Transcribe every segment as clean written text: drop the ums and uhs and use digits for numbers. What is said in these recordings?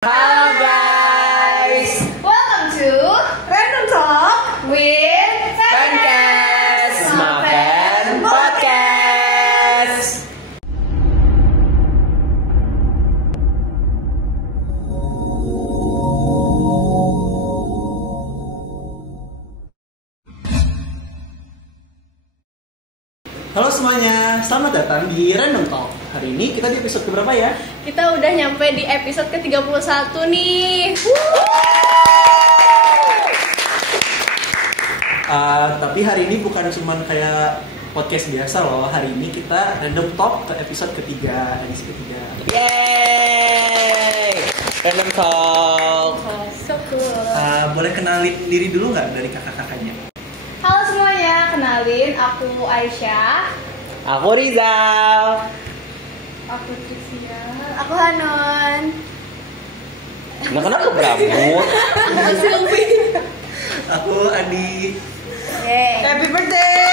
Halo guys, Welcome to Random Talk with Fancast Makan Podcast. Halo semuanya, selamat datang di Random Talk. Hari ini kita di episode keberapa ya? Kita udah nyampe di episode ke-31 nih. Tapi hari ini bukan cuman kayak podcast biasa loh. Hari ini kita Random Talk ke episode ketiga, edisi ketiga. Yeay, Random Talk. So cool. Boleh kenalin diri dulu nggak dari kakak-kakaknya? Halo semuanya, kenalin aku Aisyah. Aku Rizal. Aku Trisia. Aku Hanon. Nah kenapa berambut? Aku Silvi. Aku Adi. Happy birthday.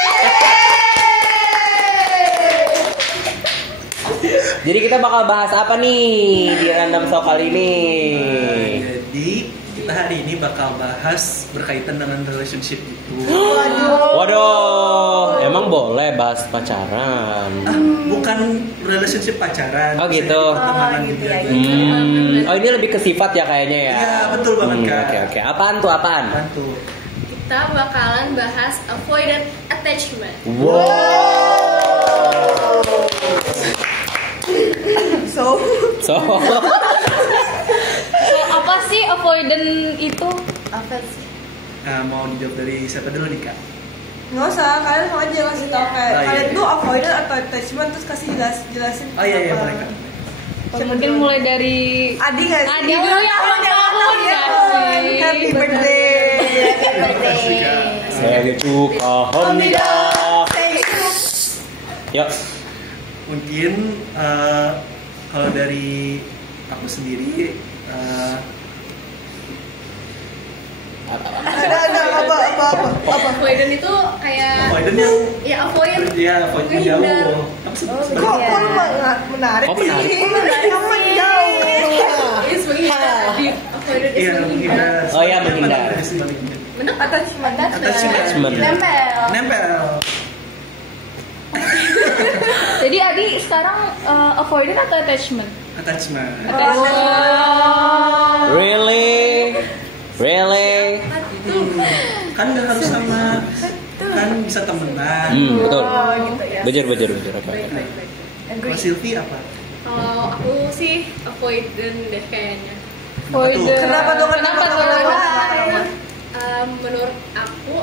Jadi kita bakal bahas apa nih di Random Talk kali ini? Jadi kita hari ini bakal bahas berkaitan dengan relationship itu. Waduh, emang boleh bahas pacaran? Bukan relationship pacaran. Oh, bisa gitu. jadi pertemanan Oh, gitu juga. ya. Oh ini lebih ke sifat ya kayaknya ya? Iya, betul banget, Kak. Oke. Apaan tuh apaan? Bantu. Kita bakalan bahas avoidant attachment. Wow. So, So, So, apa sih avoidant itu? apa sih? Mau dijawab dari siapa dulu nih, Kak? Nggak usah, kalian sama aja kasih tau kayak Oh, iya, kalian iya. tuh avoidant atau attachment terus kasih jelasin. Oh iya, apa. boleh, Kak. Mungkin mulai dari Adi nggak sih? Adi dulu ya, ulang tahun nggak sih? Happy birthday. Makasih, Kak. saya suka Hamida. Yuk. Mungkin kalau dari aku sendiri Ada apa? Avoidant itu kayak avoidant yang avoid avoid menghindar. jauh. Apa sih? Kok lu menarik Oh, menarik. sih? Kamu jauh. Is menghindar. Avoidant is Iya, menghindar. Oh iya, menghindar. Attachment. Attachment. Nempel. Jadi Adi sekarang avoidant atau attachment? Attachment. Really? Kan nggak harus sama, kan bisa temenan. Betul. Oh, gitu ya. Bejar. Apa? Kalau Silvi apa? Kalau aku sih avoidant deh kayaknya. Avoidant. Kenapa tuh? Menurut aku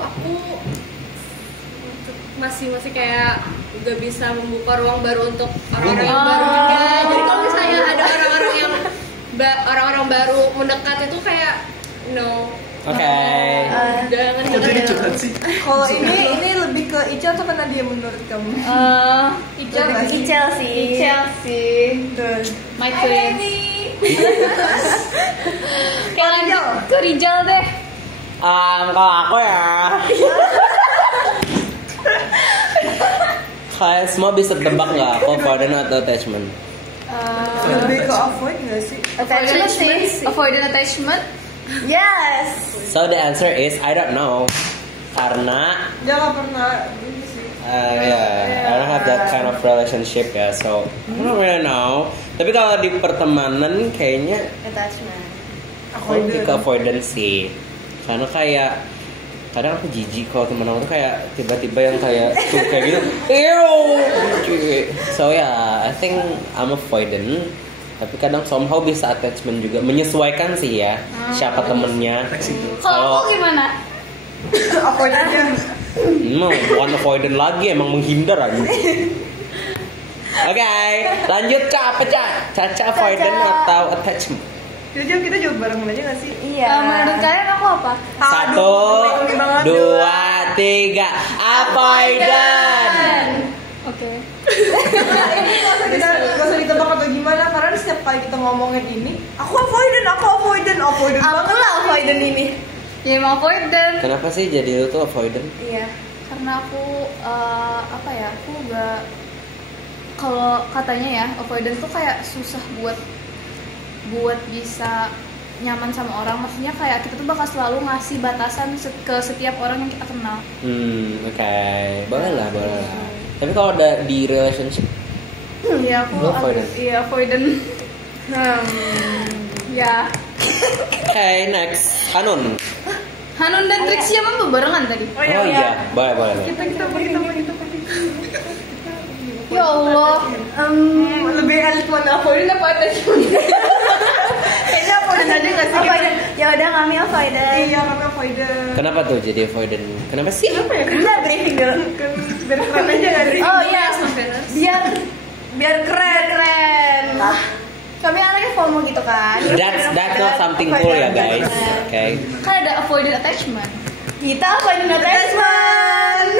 masih kayak gak bisa membuka ruang baru untuk orang-orang yang baru juga. Jadi kalau misalnya ada orang-orang baru mendekat itu kayak no. Oke. Jangan Kok jadi curhat sih? Kalau ini lebih ke Ica atau ke Nadia menurut kamu? Ical sih. Betul. My twins. Kayak lanjut ke Rizal deh. Kalau aku ya, kalian semua bisa tebak nggak aku avoidant atau attachment? Lebih ke avoid nggak sih? Attachment sih. Avoidant attachment. Yes. So the answer is I don't know. Karena Dia nggak pernah ini sih. I don't have that kind of relationship ya, so I don't really know. Tapi kalau di pertemanan kayaknya Attachment. aku lebih ke avoidant sih. Karena kayak kadang aku jijik kalau temen aku tuh kayak tiba-tiba yang kayak kayak gitu. Ew. So I think I'm avoidant. Tapi kadang somehow bisa attachment juga, menyesuaikan sih ya siapa temennya. Kalau aku gimana? Avoid aja. No, bukan avoidant lagi, emang menghindar aja. Oke, lanjut Ca, apa Ca? Caca avoidant atau attachment? Kita jawab bareng aja nggak sih? Menurut kalian aku apa? Satu, dua, tiga, avoidant. Oke. Ini nggak usah ditebak atau gimana, karena setiap kali kita ngomongin ini, aku avoidant banget. Aku lah avoidant ini. Ya emang avoidant. Kenapa sih jadi lu tuh avoidant? Iya. Karena aku aku gak, kalau katanya ya avoidant tuh kayak susah buat buat bisa nyaman sama orang, maksudnya kayak kita tuh bakal selalu ngasih batasan ke setiap orang yang kita kenal. Oke. Boleh lah. Tapi kalau ada di relationship, Iya, aku Lo avoidant? Iya, avoidant. Ya. oke, next. Hanun. Hanun dan Trixie emang barengan tadi. Oh iya, boleh. Kita Ya Allah. lebih elit mana avoidant apa attachment? Kayaknya avoidant aja nggak sih? Avoidant. Ya udah kami avoidant. Iya, kami avoidant. Kenapa tuh jadi avoidant? Kenapa sih? Apa ya? Kita briefing dulu. Biar keren aja nggak sih? Oh iya. Biar keren. Kami anaknya FOMO gitu kan. That's not something cool ya guys. Oke. Kan ada avoidant attachment. Kita avoidant attachment.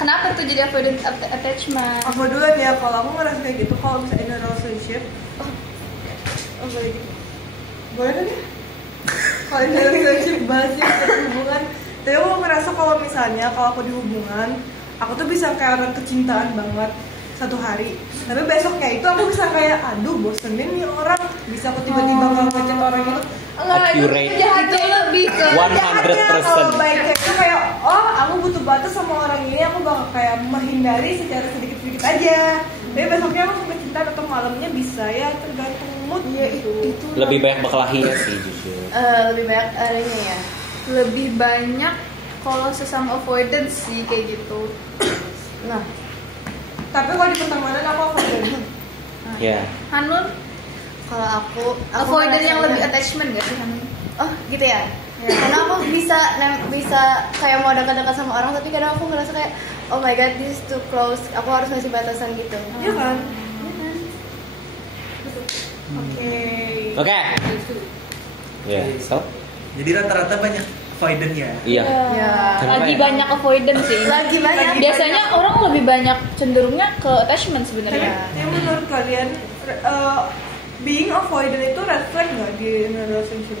Kenapa tuh jadi avoidant attachment? Aku duluan ya, kalau aku ngerasa kayak gitu, kalau misalnya in a relationship, boleh gitu. Boleh kan ya? Kalau in a relationship bahasnya hubungan. Tapi aku ngerasa kalau misalnya kalau aku di hubungan, aku tuh bisa kayak orang kecintaan banget satu hari. Tapi besoknya itu aku bisa kayak, aduh bosenin nih orang. Bisa aku tiba-tiba kalau ngechat orang itu. Enggak, Accurate. Itu lebih ke 100%. kalau baiknya itu kayak, oh aku butuh batas sama orang ini, aku bakal kayak menghindari secara sedikit-sedikit aja. Tapi besoknya aku suka cinta atau malamnya bisa ya, tergantung mood gitu. Lebih banyak berkelahinya sih jujur. Lebih banyak adanya ya. lebih banyak kalau sesama avoidance sih kayak gitu. Nah, tapi kalau di pertemanan aku avoidant. Ya. Hanun Kalau aku avoidant yang ngerasanya- lebih attachment gak sih Hanun? Oh gitu ya. Karena aku bisa kayak mau dekat-dekat sama orang, tapi kadang aku ngerasa kayak oh my god this is too close. Aku harus ngasih batasan gitu. Iya kan? Oke. Ya, so. Jadi rata-rata banyak avoidant ya. Iya. Ya. Kenapa Lagi ya? banyak avoidance sih. Lagi banyak. Biasanya orang lebih banyak cenderungnya ke attachment sebenarnya. Tapi menurut kalian, being avoidant itu red flag nggak di relationship?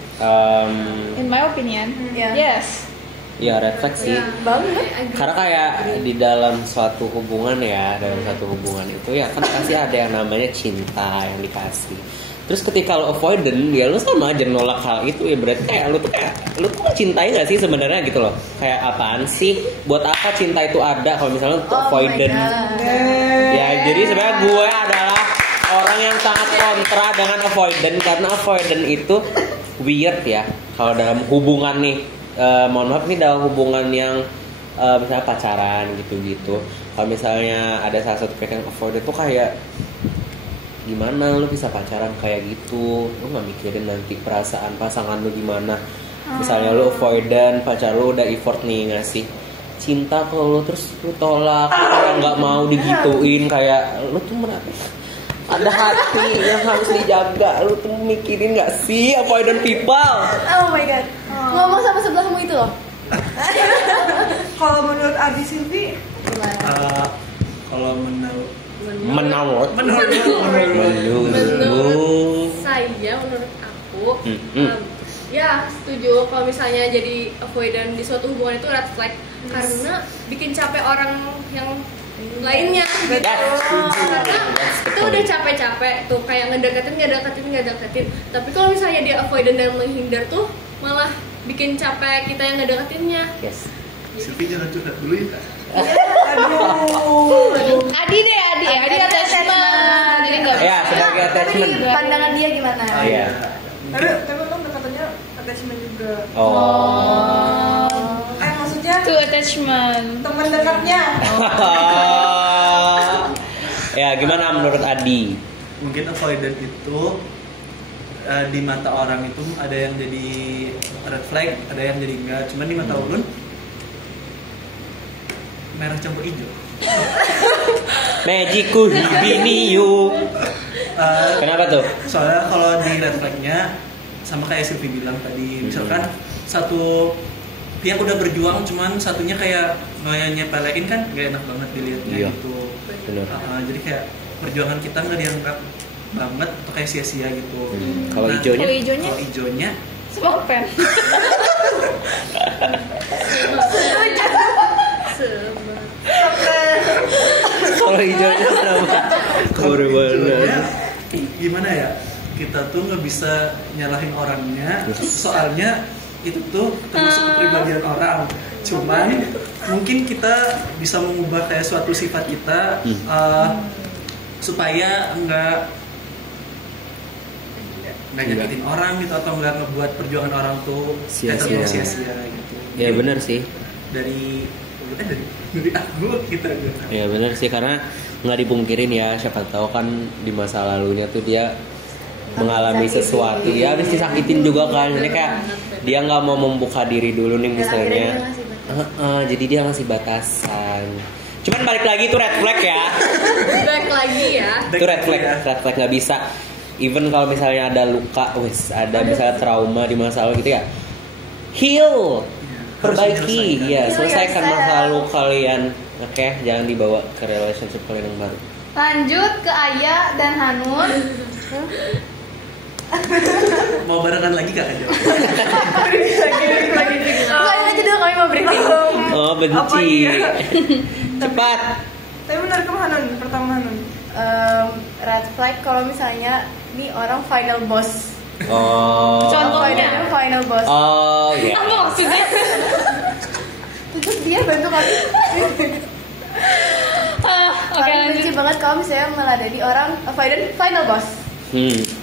In my opinion, Ya. yes. Ya red flag sih. Banget. Karena kayak di dalam suatu hubungan itu ya kan pasti ada yang namanya cinta yang dikasih. Terus ketika lo avoidant, ya lo sama aja nolak hal itu ya, berarti kayak lo tuh mencintai nggak sih sebenarnya gitu loh. Kayak apaan sih? Buat apa cinta itu ada kalau misalnya lo tuh avoidant? Ya jadi sebenarnya gue adalah orang yang sangat kontra dengan avoidant, karena avoidant itu weird ya. Kalau dalam hubungan nih, mohon maaf nih dalam hubungan yang misalnya pacaran gitu-gitu. Kalau misalnya ada salah satu pihak yang avoidant tuh kayak gimana lo bisa pacaran kayak gitu, lo nggak mikirin nanti perasaan pasangan lo gimana. Misalnya lo avoidant, pacar lo udah effort nih ngasih cinta ke lo, terus lo tolak, kayak nggak mau digituin, kayak lo tuh ada hati yang harus dijaga. Lo tuh mikirin nggak sih avoidant people? Oh my god. Ngomong sama sebelahmu itu loh. Kalau menurut Adi Silvi, Gimana? Kalau menurut Menurut Saya menurut aku ya setuju kalau misalnya jadi avoidant di suatu hubungan itu red flag karena bikin capek orang yang lainnya gitu. Karena itu udah capek-capek tuh kayak ngedeketin. Tapi kalau misalnya dia avoidant dan menghindar tuh malah bikin capek kita yang ngedeketinnya. yes. Silvi jangan curhat dulu ya. Adi attachment. Jadi nggak Ya sebagai attachment. Tapi pandangan dia gimana? Oh iya. tapi memang katanya attachment juga. Oh. Maksudnya to attachment. teman dekatnya. Ya gimana menurut Adi? Mungkin avoidant itu di mata orang itu ada yang jadi red flag, ada yang jadi enggak. Cuman di mata ulun merah campur hijau. Magiku hibini you. Kenapa tuh? Soalnya kalau di red flagnya sama kayak Silvi bilang tadi, misalkan satu pihak udah berjuang, cuman satunya kayak nyepelein kan, gak enak banget dilihatnya. Iya. Gitu. Bener. Jadi kayak perjuangan kita nggak dianggap banget atau kayak sia-sia gitu. Kalau hijaunya? Kalau hijaunya Smoke pen. Kalau hijaunya kenapa? Baru hijaunya gimana ya? kita tuh nggak bisa nyalahin orangnya, soalnya itu tuh termasuk kepribadian orang. Cuman mungkin kita bisa mengubah kayak suatu sifat kita supaya nggak nyakitin orang gitu, atau nggak ngebuat perjuangan orang tuh Sia-sia. sia-sia gitu. Ya benar sih. Dari aku kita gitu. Ya benar sih, karena nggak dipungkirin ya, siapa tahu kan di masa lalunya tuh dia mengalami sesuatu, ya habis disakitin juga kan. Jadi kayak dia nggak mau membuka diri dulu nih misalnya. Jadi dia ngasih batasan. Cuman balik lagi itu red flag ya. Back lagi ya. Itu red flag nggak bisa. Even kalau misalnya ada luka, ada misalnya trauma di masa lalu gitu ya, heal, perbaiki, ya selesaikan masa lalu kalian. Oke, jangan dibawa ke relationship kalian yang baru. Lanjut ke Aya dan Hanun. Mau barengan lagi kak aja. Bukan aja dulu kami mau briefing. Oh benci. Cepat. Tapi benar ke Hanun, pertama Hanun. Red flag kalau misalnya ini orang final boss. Oh. Contohnya? Final boss. Oh iya. Apa maksudnya? Terus dia bantu kami. Oke, Kami lanjut. benci banget kalau misalnya meladeni orang final boss.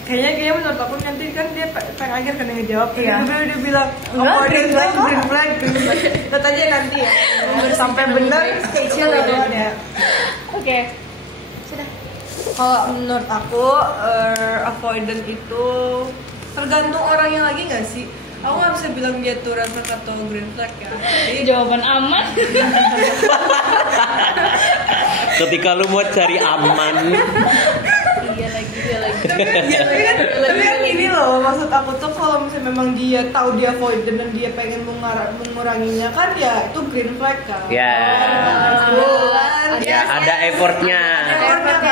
Kayaknya menurut aku nanti kan dia pengen akhir kan ngejawab. Iya. Dia bilang Enggak, apa green dia flag kok. green flag. Lihat aja nanti ya. Sampai benar stay chill ya. Oke. Sudah. Kalau menurut aku avoidant itu tergantung orangnya lagi nggak sih? Aku nggak bisa bilang dia tuh red flag atau green flag ya. Jadi Jawaban aman. Ketika lu mau cari aman, Iya lagi. tapi kan ini loh, maksud aku tuh kalau misalnya memang dia tahu dia avoidant dan dia pengen menguranginya kan ya itu green flag kan. ya, ya ada effortnya.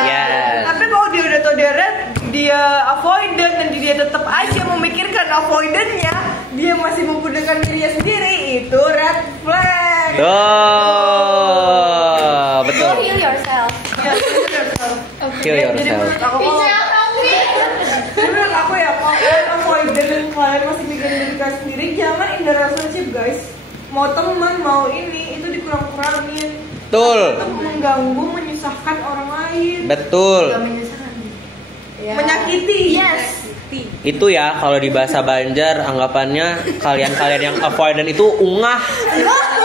Ya. Tapi kalau dia udah tahu dia red, dia avoidant dan dia tetap aja memikirkan avoidantnya, dia masih memudahkan dirinya sendiri, itu red flag. Oh, betul. Go heal yourself. Ya, bener. Kill Jadi yourself. menurut aku jadi menurut aku ya kalau kalian avoidant dan kalian masih mikirin diri kalian sendiri, jangan in the relationship guys. Mau teman mau ini itu dikurang-kurangin. Betul. Itu mengganggu, menyusahkan orang lain. Betul. Gak menyusahkan. Ya. Menyakiti. Yes. Itu ya kalau di bahasa Banjar anggapannya kalian-kalian yang avoidant itu ungah.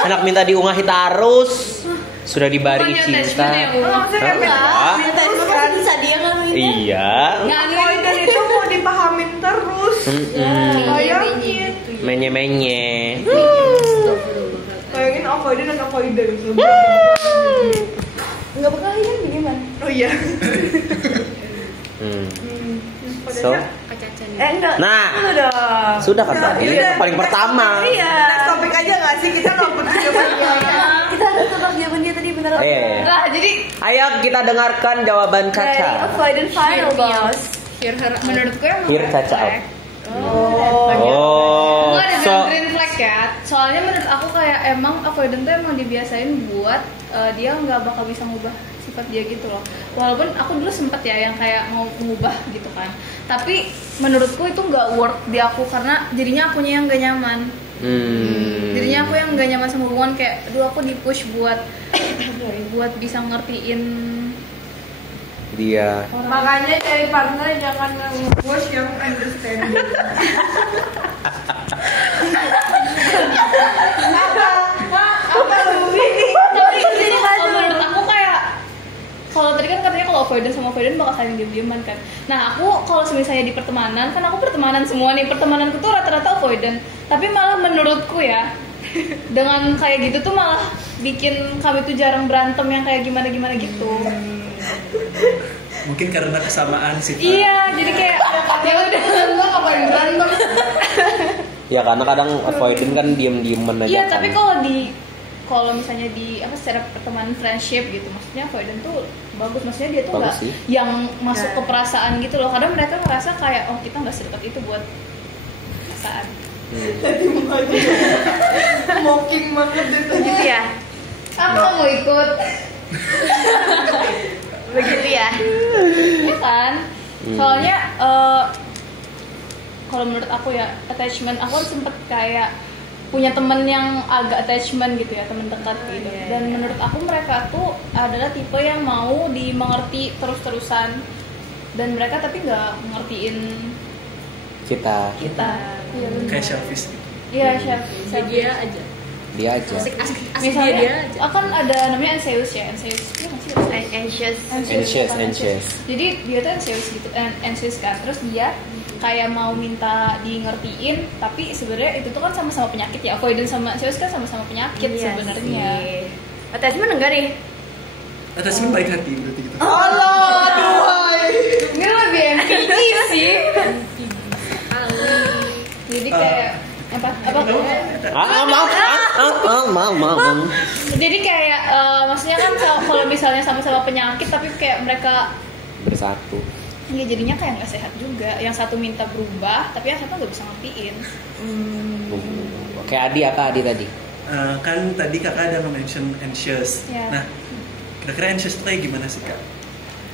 Anak minta diungahi terus. Sudah dibari Bukannya cinta. attachment yang ungah. Maksudnya kayak Enggak. Minta itu kan bisa dia ngelakuinnya. Iya. avoidant itu mau dipahamin terus. Bayangin. Menye-menye. Bayangin avoidant dan avoidant. Enggak bakal hilang gimana? Oh iya. So, Kecacan. Enggak. Nah. Dulu dong. sudah kan tadi Iya. paling pertama. Iya. Next topik aja nggak sih, kita nggak perlu Kita harus tebak jawaban dia tadi bener. Nah, jadi Ayo kita dengarkan jawaban Dari Caca. avoidant final boss. Hear her. menurutku yang Here Caca out. Oh, ada so green flag ya. Soalnya menurut aku kayak emang avoidant tuh emang dibiasain buat dia nggak bakal bisa ngubah sifat dia gitu loh. Walaupun aku dulu sempet ya yang kayak mau ngubah gitu kan. Tapi menurutku itu nggak work di aku karena jadinya akunya yang nggak nyaman. Jadinya aku yang nggak nyaman sama hubungan, kayak aduh aku di push buat buat bisa ngertiin dia. Makanya cari partner jangan nge-push yang understanding. Apa lu ini? Tapi kalau menurut aku kayak kalau tadi kan katanya kalau avoidant sama avoidant bakal saling diem-dieman kan. Nah aku kalau misalnya di pertemanan, kan aku pertemanan semua nih, pertemananku tuh rata-rata avoidant. Tapi malah menurutku ya dengan kayak gitu tuh malah bikin kami tuh jarang berantem yang kayak gimana-gimana gitu. Mungkin karena kesamaan sifat. Iya, jadi kayak ya udah Lu ngapain berantem? Ya karena kadang avoidant kan diem-dieman aja. iya, kan. tapi kalau misalnya di apa secara pertemanan friendship gitu, maksudnya avoidant tuh bagus, maksudnya dia tuh Bagus nggak sih. yang masuk ke perasaan gitu loh. Kadang mereka ngerasa kayak oh kita nggak sedekat itu buat perasaan. Mocking banget itu. Gitu ya. Apa mau ikut? Begitu ya. Ya kan? Soalnya kalau menurut aku ya attachment, aku sempet kayak punya temen yang agak attachment gitu ya, temen dekat gitu. Dan menurut aku mereka tuh adalah tipe yang mau dimengerti terus-terusan, dan mereka tapi nggak ngertiin kita. Iya, benar. Kayak selfish gitu. Iya, selfish. Dia aja Dia aja. asik Misalnya dia aja. akan ada namanya anxious ya, anxious. Iya nggak sih? Anxious. Jadi dia tuh anxious kan, terus dia kayak mau minta di ngertiin, tapi sebenarnya itu tuh kan sama-sama penyakit ya. Avoidance sama anxious kan sama-sama penyakit sebenarnya. Attachment enggak nih? Attachment baik hati berarti gitu. Allah, aduhai. Ini lebih MPG sih. Jadi kayak apa? Maaf. Jadi kayak maksudnya kan kalau misalnya sama-sama penyakit tapi kayak mereka Bersatu. ya jadinya kayak nggak sehat juga. Yang satu minta berubah tapi yang satu nggak bisa ngertiin. Oke, Adi tadi. Kan tadi kakak ada mention anxious. Ya. Nah, kira-kira anxious itu kayak gimana sih kak?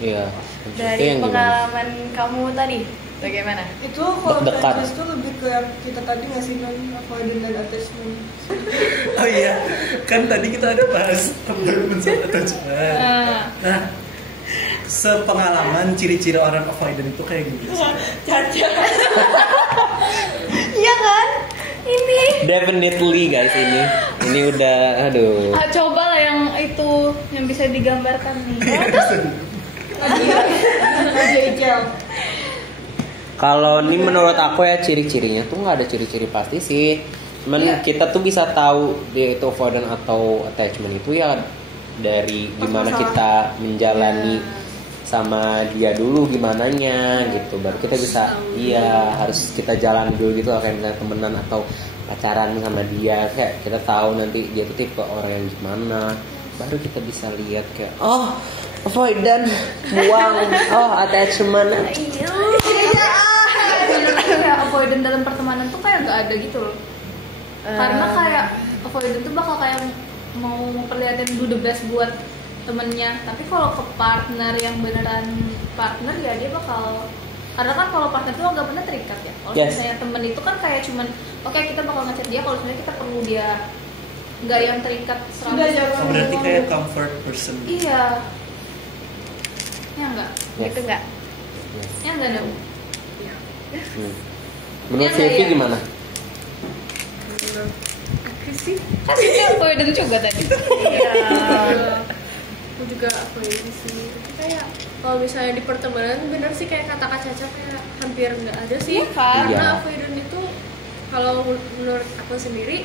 Iya. Itu Dari yang gimana? pengalaman kamu tadi, bagaimana? Itu kalau Deg-degan. anxious itu lebih ke yang kita tadi ngasih avoidance dan attachment. Oh iya, kan tadi kita ada bahas avoidance dan attachment. Nah, sepengalaman ciri-ciri orang avoidant itu kayak gimana sih? Caca. Iya kan? Ini. Definitely guys ini udah aduh. Coba lah yang itu yang bisa digambarkan nih. Aja Ijel. Kalau ini menurut aku ya ciri-cirinya tuh nggak ada ciri-ciri pasti sih. Cuman kita tuh bisa tahu dia itu avoidant atau attachment itu ya dari gimana kita menjalani sama dia dulu gimananya gitu, baru kita bisa harus kita jalan dulu gitu loh, kayak misalnya temenan atau pacaran sama dia, kayak kita tahu nanti dia tuh tipe orang yang gimana, baru kita bisa lihat kayak avoidant buang, attachment. Kayak avoidant dalam pertemanan tuh kayak nggak ada gitu loh. Karena kayak avoidant tuh bakal kayak mau perlihatin do the best buat temennya, tapi kalau ke partner yang beneran partner ya dia bakal, karena kan kalau partner tuh nggak pernah terikat ya. Kalau misalnya temen itu kan kayak cuman oke, kita bakal ngechat dia kalau sebenarnya kita perlu dia, nggak yang terikat Sudah jangan. Berarti kayak comfort person. Iya. Ya enggak? Gitu enggak? Ya enggak dong. Menurut Ya, Silvi ya. gimana? Aku sih Kan itu avoidant juga tadi. aku juga avoidance sih. Tapi kayak kalau misalnya di pertemanan bener sih kayak kata Kak Caca kayak hampir nggak ada sih. Iya kan? Karena Iya. avoidance itu kalau menurut aku sendiri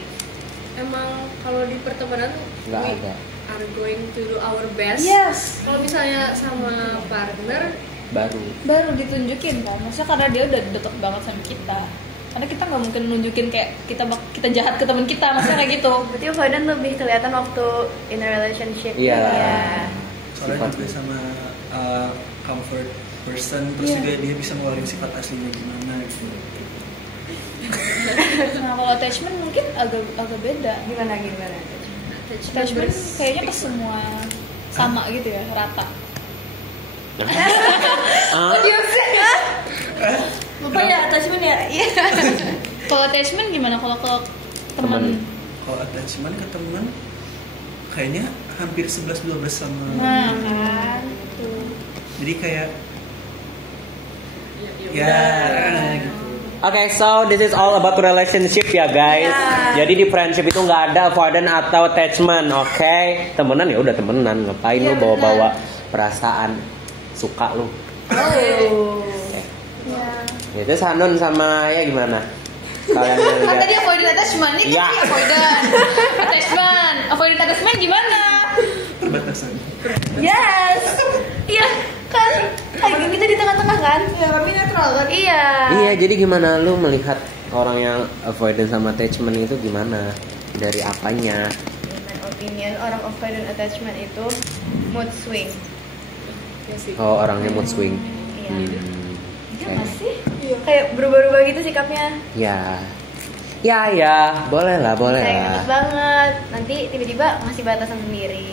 emang kalau di pertemanan Nggak we ada. are going to do our best. Yes. Kalau misalnya sama partner Baru Ditunjukin kan, maksudnya karena dia udah deket banget sama kita. Karena kita nggak mungkin nunjukin kayak kita jahat ke teman kita, maksudnya kayak gitu. Berarti avoidant lebih kelihatan waktu in a relationship. Iya. Soalnya Sifat. juga sama comfort person, terus Iya. juga dia bisa ngeluarin sifat aslinya gimana gitu. Nah kalau attachment mungkin agak beda. Gimana? Attachment kayaknya ke semua sama gitu ya, rata. Lupa ya attachment ya? Iya. Kalau attachment gimana kalau ke teman? Kalau attachment ke teman, kayaknya hampir 11-12 sama. Nah kan gitu. Jadi kayak ya gitu. Oke, so this is all about relationship ya guys. Jadi di friendship itu nggak ada avoidant atau attachment, oke? Temenan ya udah temenan, ngapain lu bawa-bawa perasaan suka lu? Ya, terus Hanun sama ya gimana? Kalian Kan lihat? tadi avoidant attachment, ini Iya. tadi avoidant attachment gimana? Perbatasan. Yes. Iya kan? Kayak kita di tengah-tengah kan? Ya tapi netral kan. Iya. Iya, jadi gimana lu melihat orang yang avoidant sama attachment itu gimana? Dari apanya? In my opinion, orang avoidant attachment itu mood swing. ya sih. Oh, orangnya mood swing. Iya. Iya Oke. nggak sih? Iya. Kayak berubah-ubah gitu sikapnya. Ya, boleh lah. Kayak ngebet banget. Nanti tiba-tiba ngasih batasan sendiri.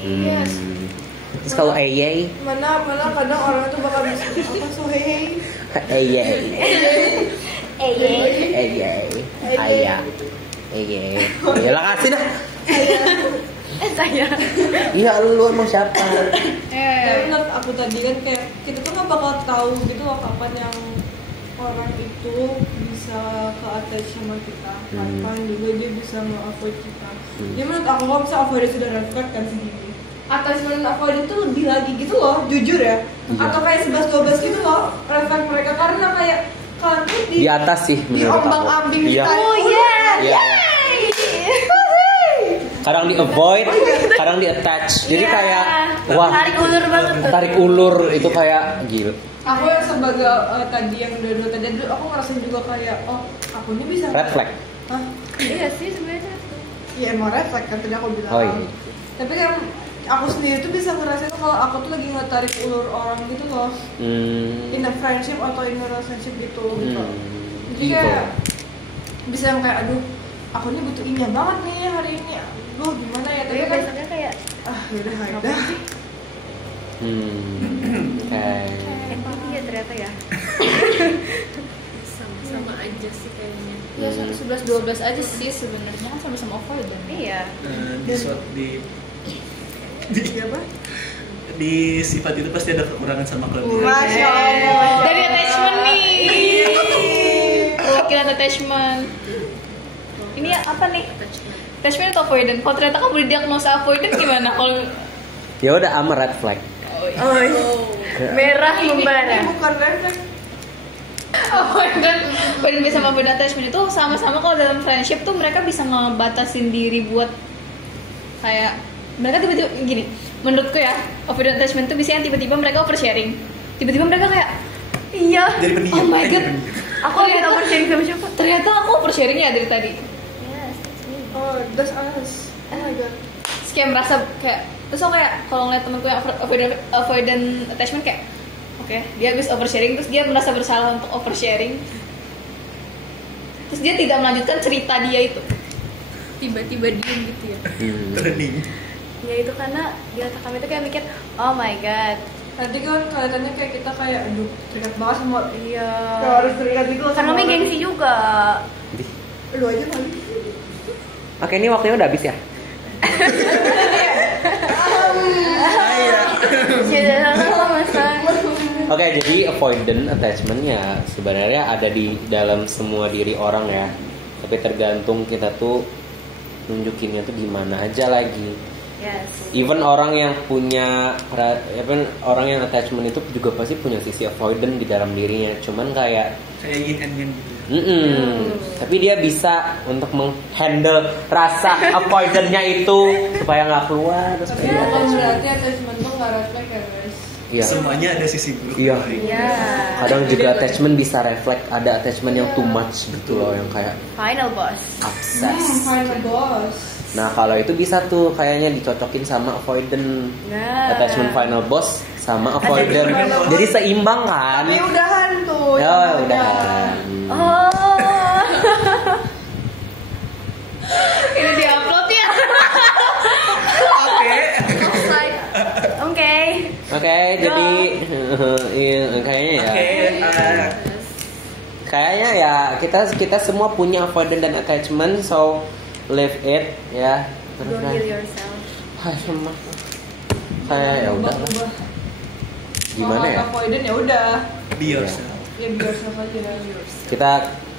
Terus kalau AY, Mana kadang orang itu bakal bisa apa so hey. AY. Ya lah kasih dah. Saya. Iya lu emang siapa? Tapi menurut aku tadi kan kayak kita tuh nggak bakal tahu gitu loh kapan yang orang itu bisa ke-attach sama kita, kapan juga dia bisa nge-avoid kita. Jadi menurut aku kalau misalnya avoid sudah reflect kan segini, attachment avoid itu lebih lagi gitu loh, jujur ya. Atau kayak 11-12 gitu loh reflect mereka, karena kayak kalian tuh Di atas sih di menurut aku. ombang-ambing Iya. Oh yeah. Iya. Kadang di avoid, kadang di attach. Jadi kayak wah, Tarik ulur banget tuh. tarik ulur itu kayak gila. Aku yang sebagai tadi yang dulu tadi aku ngerasain juga kayak aku ini bisa Red flag. Hah? Iya sih sebenarnya. Iya emang refleks kan tadi aku bilang. Oh, iya. Tapi kan aku sendiri tuh bisa ngerasain kalau aku tuh lagi ngetarik ulur orang gitu loh, in a friendship atau in a relationship gitu. Jadi kayak bisa yang kayak aduh aku ini butuh ini banget nih hari ini. Aduh gimana ya? Tapi kan Biasanya kayak yaudah apa sih? Ini ya ternyata ya. Sama aja sih kayaknya. Ya 11-12 aja sih sebenarnya kan sama-sama avoidant. Iya. di apa? Di sifat itu pasti ada kekurangan sama kelebihan. Masya Allah. Dari attachment nih. Perwakilan attachment. Ini apa nih? Attachment atau avoidant? Kalau ternyata kamu didiagnosa avoidant gimana? Kalau Ya udah ama red flag. Oh, merah membara. Bukan refleks. avoidant bisa sama avoidant attachment itu sama-sama kalau dalam friendship tuh mereka bisa ngebatasin diri buat kayak mereka tiba-tiba gini. Menurutku ya, avoidant attachment tuh biasanya tiba-tiba mereka oversharing. Tiba-tiba mereka kayak Iya. Jadi pendiam. oh my god, Aku lagi nomor sharing sama siapa? ternyata aku oversharing ya dari tadi. Yes, that's me. Oh, that's us. Oh my god. Terus kayak merasa kayak terus aku kayak kalau ngeliat temenku yang avoidant attachment kayak oke, dia habis oversharing terus dia merasa bersalah untuk oversharing. Terus dia tidak melanjutkan cerita dia itu. Tiba-tiba diem gitu ya. Trending. Ya itu karena di otak kami itu kayak mikir, oh my god. Nanti kan kelihatannya kayak kita kayak aduh terikat banget sama Iya. kayak harus terikat gitu loh Kan sama mami orang. gengsi juga. Lu aja kali. Oke, ini waktunya udah habis ya. Sudah lama masa. Oke, jadi avoidant attachment ya sebenarnya ada di dalam semua diri orang ya. Tapi tergantung kita tuh nunjukinnya tuh di mana aja lagi. Yes. Even orang yang punya orang yang attachment itu juga pasti punya sisi avoidant di dalam dirinya. Cuman kayak Yin and yang gitu. Tapi dia bisa untuk menghandle rasa avoidantnya itu supaya nggak keluar. Tapi bukan berarti attachment tuh nggak refleks ya guys. Iya. Semuanya ada sisi buruk. Iya. Iya. Kadang juga attachment bisa reflect ada attachment yang too much gitu loh, yang kayak Final boss. obsessed. Final boss. Nah kalau itu bisa tuh kayaknya dicocokin sama avoidant. Nah. Attachment final boss sama avoidant. Jadi seimbang kan? Tapi udahan tuh. Ya udah. Oh. Ini diupload ya. Oke. Oke, jadi iya, kayaknya ya. Kayaknya ya kita semua punya avoidant dan attachment, so live it ya. Don't kill yourself. Hai semua. Kayak ya udah lah. Gimana ya? Avoidant ya udah. Be yourself. Ya be yourself aja. Kita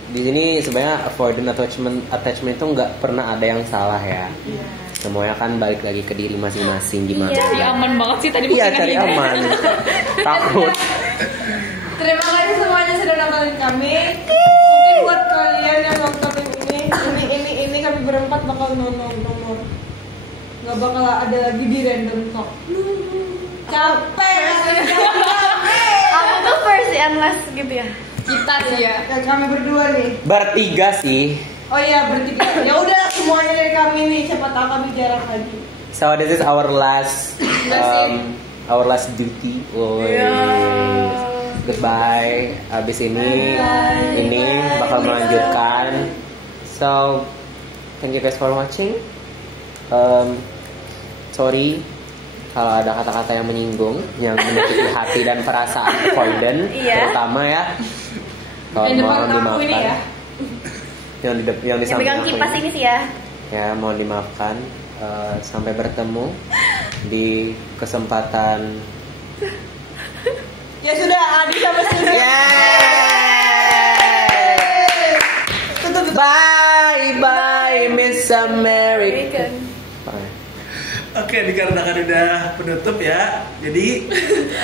di sini sebenarnya avoidant attachment itu nggak pernah ada yang salah ya. Semuanya kan balik lagi ke diri masing-masing gimana. Cari aman banget sih tadi Iya, mungkin cari ini. aman. Takut. Terima kasih semuanya sudah nontonin kami. Mungkin buat kalian yang nontonin ini kami berempat bakal nomor. Nggak bakal ada lagi di random talk. Capek. Aku tuh first and last gitu ya. Kita sih ya. Ya kami berdua nih. Bertiga sih. Oh iya bertiga. Ya udah semuanya dari kami nih. Siapa tahu kami jarang lagi. So this is our last duty. Goodbye. Abis ini bakal melanjutkan. So thank you guys for watching. Sorry kalau ada kata-kata yang menyinggung, yang menyakiti hati dan perasaan avoidant, terutama ya. Kalau Yang depan mohon aku dimaafkan. ini ya. Yang di yang di Yang samping pegang aku kipas ini sih ya. Ya, mohon dimaafkan. Sampai bertemu di kesempatan. Ya sudah, Adi sampai sini. Tutup. Bye bye Miss America. Bye. Oke, dikarenakan udah penutup ya. Jadi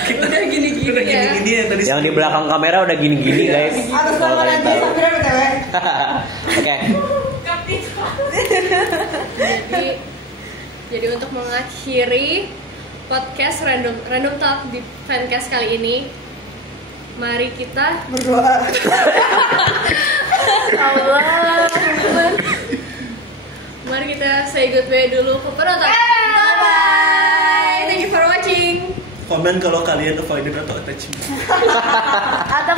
kita Udah gini-gini udah ya. gini-gini ya tadi. Yang di belakang kamera udah gini-gini guys. Atas Kalau nama kalian Nadia tahu. Safira BTW. Oke. Jadi untuk mengakhiri podcast random talk di Fancast kali ini, mari kita Berdoa. Allah. mari kita say goodbye dulu ke penonton. Bye bye. Thank you for watching. Komen kalau kalian avoided atau attachment. Atau